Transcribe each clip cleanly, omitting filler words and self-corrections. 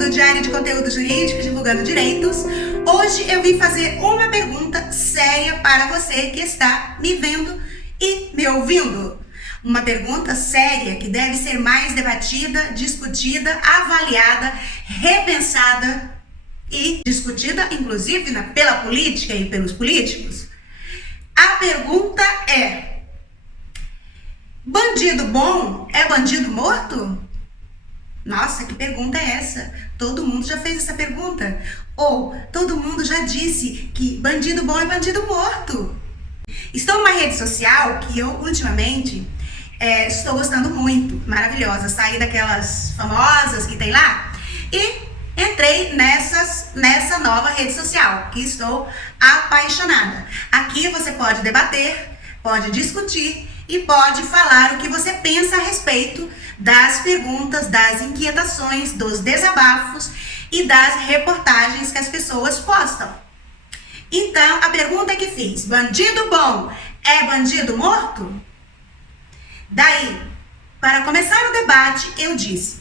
do Diário de Conteúdo Jurídico Divulgando Direitos. Hoje eu vim fazer uma pergunta séria para você que está me vendo e me ouvindo. Uma pergunta séria que deve ser mais debatida, discutida, avaliada, repensada e discutida, inclusive, pela política e pelos políticos. A pergunta é: bandido bom é bandido morto? Nossa, que pergunta é essa? Todo mundo já fez essa pergunta. Ou todo mundo já disse que bandido bom é bandido morto. Estou numa rede social que eu, ultimamente, estou gostando muito. Maravilhosa. Saí daquelas famosas que tem lá e entrei nessa nova rede social, que estou apaixonada. Aqui você pode debater, pode discutir e pode falar o que você pensa a respeito das perguntas, das inquietações, dos desabafos e das reportagens que as pessoas postam. Então, a pergunta que fiz: bandido bom é bandido morto? Daí, para começar o debate, eu disse: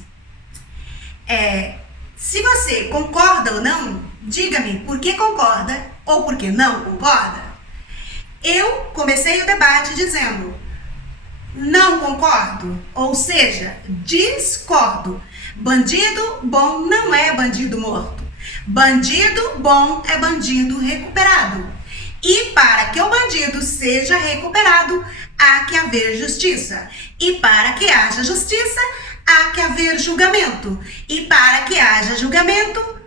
se você concorda ou não, diga-me por que concorda ou por que não concorda. Eu comecei o debate dizendo: não concordo, ou seja, discordo. Bandido bom não é bandido morto. Bandido bom é bandido recuperado. E para que o bandido seja recuperado, há que haver justiça. E para que haja justiça, há que haver julgamento. E para que haja julgamento,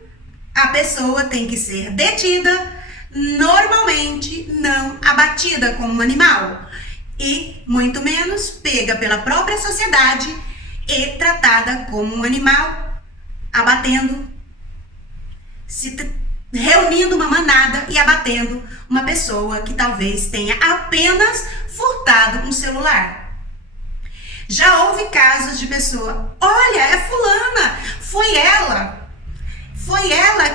a pessoa tem que ser detida, normalmente não abatida como um animal, e muito menos pega pela própria sociedade e tratada como um animal, abatendo, reunindo uma manada e abatendo uma pessoa que talvez tenha apenas furtado um celular. Já houve casos de pessoa: olha, é fulana, foi ela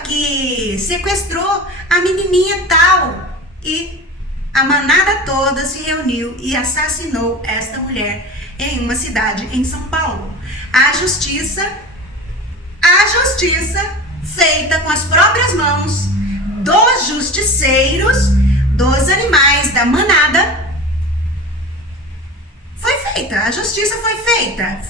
que sequestrou a menininha tal, e a manada toda se reuniu e assassinou esta mulher em uma cidade em São Paulo. A justiça feita com as próprias mãos dos justiceiros, dos animais da manada, foi feita. A justiça foi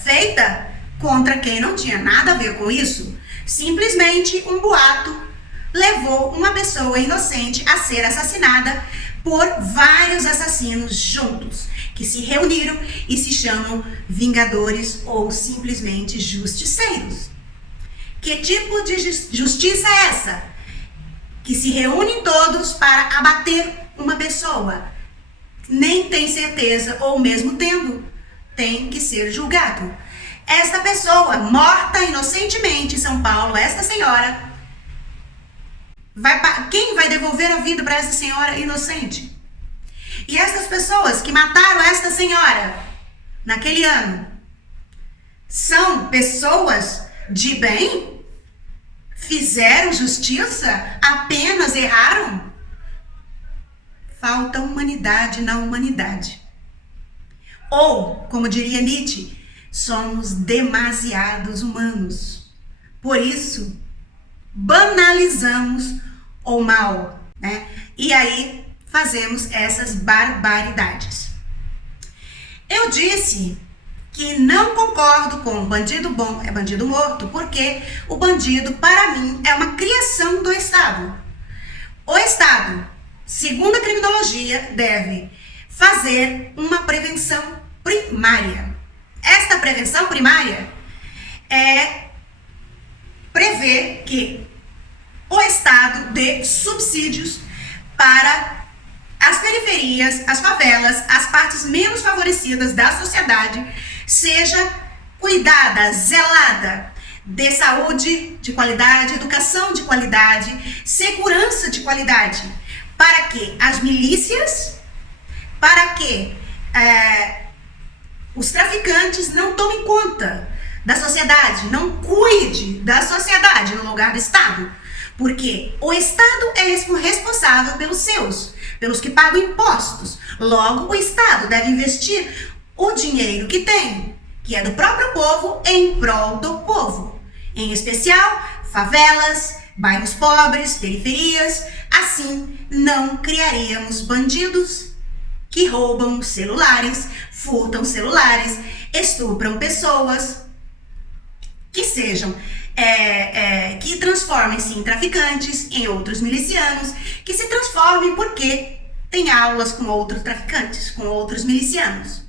feita contra quem não tinha nada a ver com isso. Simplesmente um boato levou uma pessoa inocente a ser assassinada por vários assassinos juntos, que se reuniram e se chamam vingadores ou simplesmente justiceiros. Que tipo de justiça é essa? Que se reúnem todos para abater uma pessoa. Nem tem certeza, ou mesmo tendo, tem que ser julgado. Esta pessoa, morta inocentemente em São Paulo, esta senhora, quem vai devolver a vida para essa senhora inocente? E essas pessoas que mataram esta senhora naquele ano são pessoas de bem? Fizeram justiça? Apenas erraram? Falta humanidade na humanidade. Ou, como diria Nietzsche, somos demasiados humanos. Por isso, banalizamos o mal, né? E aí fazemos essas barbaridades. Eu disse que não concordo com bandido bom é bandido morto, porque o bandido, para mim, é uma criação do Estado. O Estado, segundo a criminologia, deve fazer uma prevenção primária. Esta prevenção primária é prever que o Estado dê subsídios para as periferias, as favelas, as partes menos favorecidas da sociedade, seja cuidada, zelada, de saúde de qualidade, educação de qualidade, segurança de qualidade, para que as milícias, para que os traficantes não tomem conta da sociedade, não cuide da sociedade no lugar do Estado. Porque o Estado é responsável pelos seus, pelos que pagam impostos. Logo, o Estado deve investir o dinheiro que tem, que é do próprio povo, em prol do povo. Em especial, favelas, bairros pobres, periferias. Assim, não criaríamos bandidos que roubam celulares, furtam celulares, estupram pessoas, que sejam, que transformem-se em traficantes, em outros milicianos, que se transformem porque tem aulas com outros traficantes, com outros milicianos.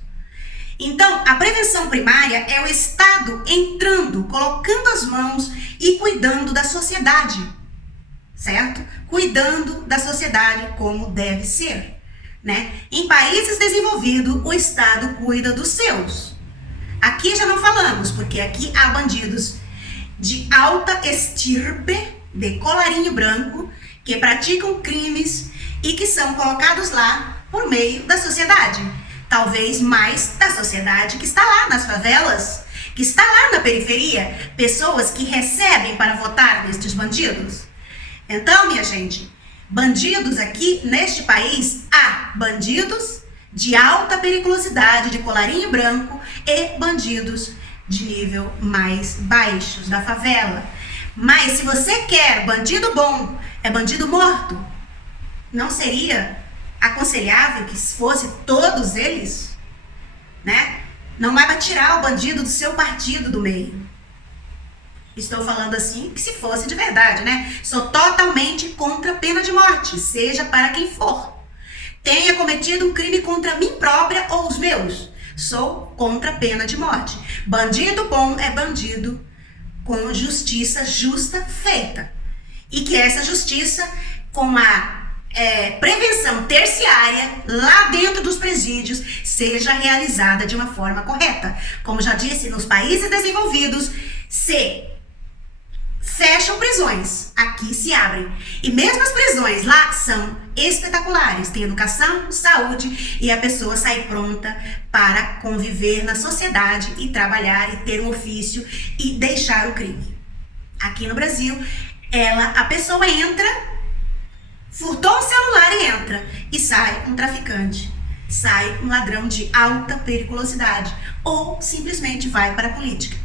Então, a prevenção primária é o Estado entrando, colocando as mãos e cuidando da sociedade, certo? Cuidando da sociedade como deve ser, né? Em países desenvolvidos, o Estado cuida dos seus. Aqui já não falamos, porque aqui há bandidos de alta estirpe, de colarinho branco, que praticam crimes e que são colocados lá por meio da sociedade. Talvez mais da sociedade que está lá nas favelas, que está lá na periferia, pessoas que recebem para votar nestes bandidos. Então, minha gente, bandidos aqui neste país, há bandidos de alta periculosidade, de colarinho branco, e bandidos de nível mais baixos da favela. Mas se você quer bandido bom, é bandido morto, não seria aconselhável que fosse todos eles, né? Não é para tirar o bandido do seu partido do meio. Estou falando assim que se fosse de verdade, né? Sou totalmente contra a pena de morte, seja para quem for. Tenha cometido um crime contra mim própria ou os meus. Sou contra a pena de morte. Bandido bom é bandido com justiça justa feita. E que essa justiça, com a prevenção terciária lá dentro dos presídios, seja realizada de uma forma correta. Como já disse, nos países desenvolvidos se fecham prisões, aqui se abrem. E mesmo as prisões lá são espetaculares, tem educação, saúde, e a pessoa sai pronta para conviver na sociedade e trabalhar e ter um ofício e deixar o crime. Aqui no Brasil, a pessoa entra, furtou um celular e entra, e sai um traficante, sai um ladrão de alta periculosidade, ou simplesmente vai para a política.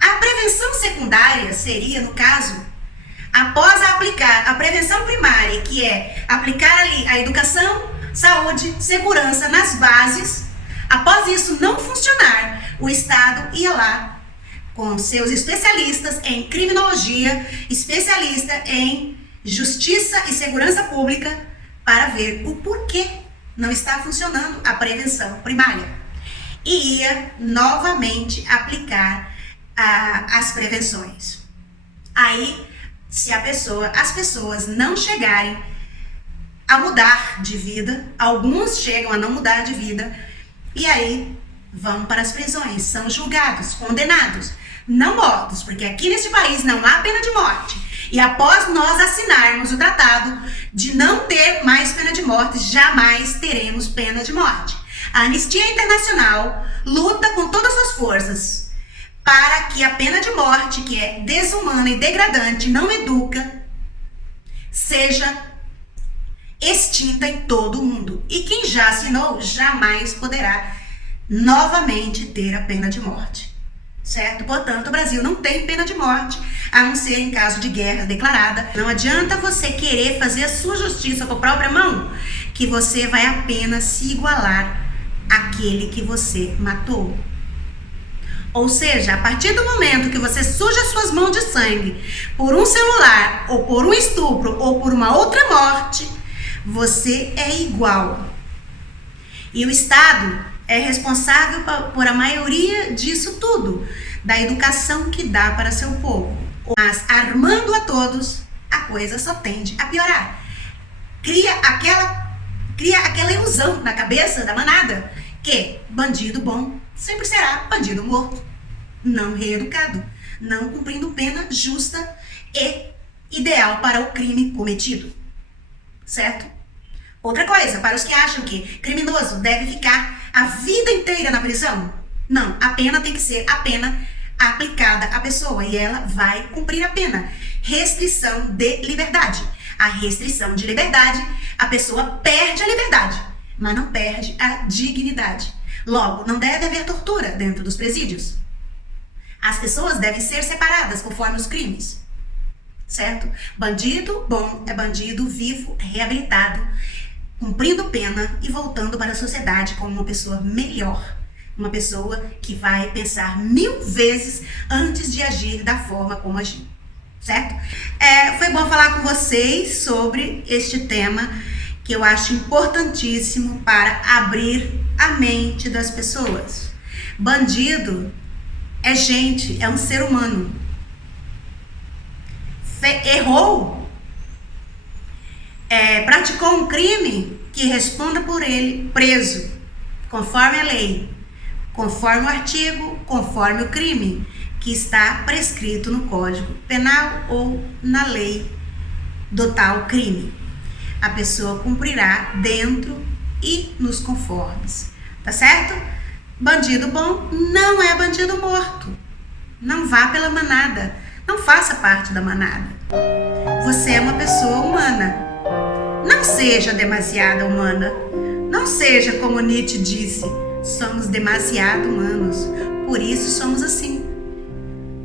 A prevenção secundária seria, no caso, após aplicar a prevenção primária, que é aplicar ali a educação, saúde, segurança nas bases. Após isso não funcionar, o Estado ia lá com seus especialistas em criminologia, especialista em justiça e segurança pública, para ver o porquê não está funcionando a prevenção primária. E ia novamente aplicar as prevenções. Aí, se as pessoas não chegarem a mudar de vida, alguns chegam a não mudar de vida, e aí vão para as prisões, são julgados, condenados, não mortos, porque aqui neste país não há pena de morte. E após nós assinarmos o tratado de não ter mais pena de morte, jamais teremos pena de morte. A Anistia Internacional luta com todas as suas forças para que a pena de morte, que é desumana e degradante, não educa, seja extinta em todo o mundo. E quem já assinou jamais poderá novamente ter a pena de morte, certo? Portanto, o Brasil não tem pena de morte, a não ser em caso de guerra declarada. Não adianta você querer fazer a sua justiça com a própria mão, que você vai apenas se igualar àquele que você matou. Ou seja, a partir do momento que você suja suas mãos de sangue por um celular, ou por um estupro, ou por uma outra morte, você é igual. E o Estado é responsável por a maioria disso tudo, da educação que dá para seu povo. Mas armando a todos, a coisa só tende a piorar. Cria aquela ilusão na cabeça da manada que bandido bom sempre será bandido morto, não reeducado, não cumprindo pena justa e ideal para o crime cometido, certo? Outra coisa, para os que acham que criminoso deve ficar a vida inteira na prisão, não, a pena tem que ser a pena aplicada à pessoa e ela vai cumprir a pena. Restrição de liberdade. A restrição de liberdade, a pessoa perde a liberdade, mas não perde a dignidade. Logo, não deve haver tortura dentro dos presídios. As pessoas devem ser separadas conforme os crimes, certo? Bandido bom é bandido vivo, reabilitado, cumprindo pena e voltando para a sociedade como uma pessoa melhor. Uma pessoa que vai pensar 1000 vezes antes de agir da forma como agiu, certo? Foi bom falar com vocês sobre este tema que eu acho importantíssimo para abrir a mente das pessoas. Bandido é gente, é um ser humano. Errou, praticou um crime, que responda por ele, preso, conforme a lei, conforme o artigo, conforme o crime que está prescrito no Código Penal ou na lei do tal crime. A pessoa cumprirá dentro e nos conformes, tá certo? Bandido bom não é bandido morto. Não vá pela manada, não faça parte da manada. Você é uma pessoa humana. Não seja demasiado humana. Não seja como Nietzsche disse, somos demasiado humanos, por isso somos assim,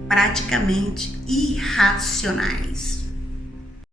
praticamente irracionais.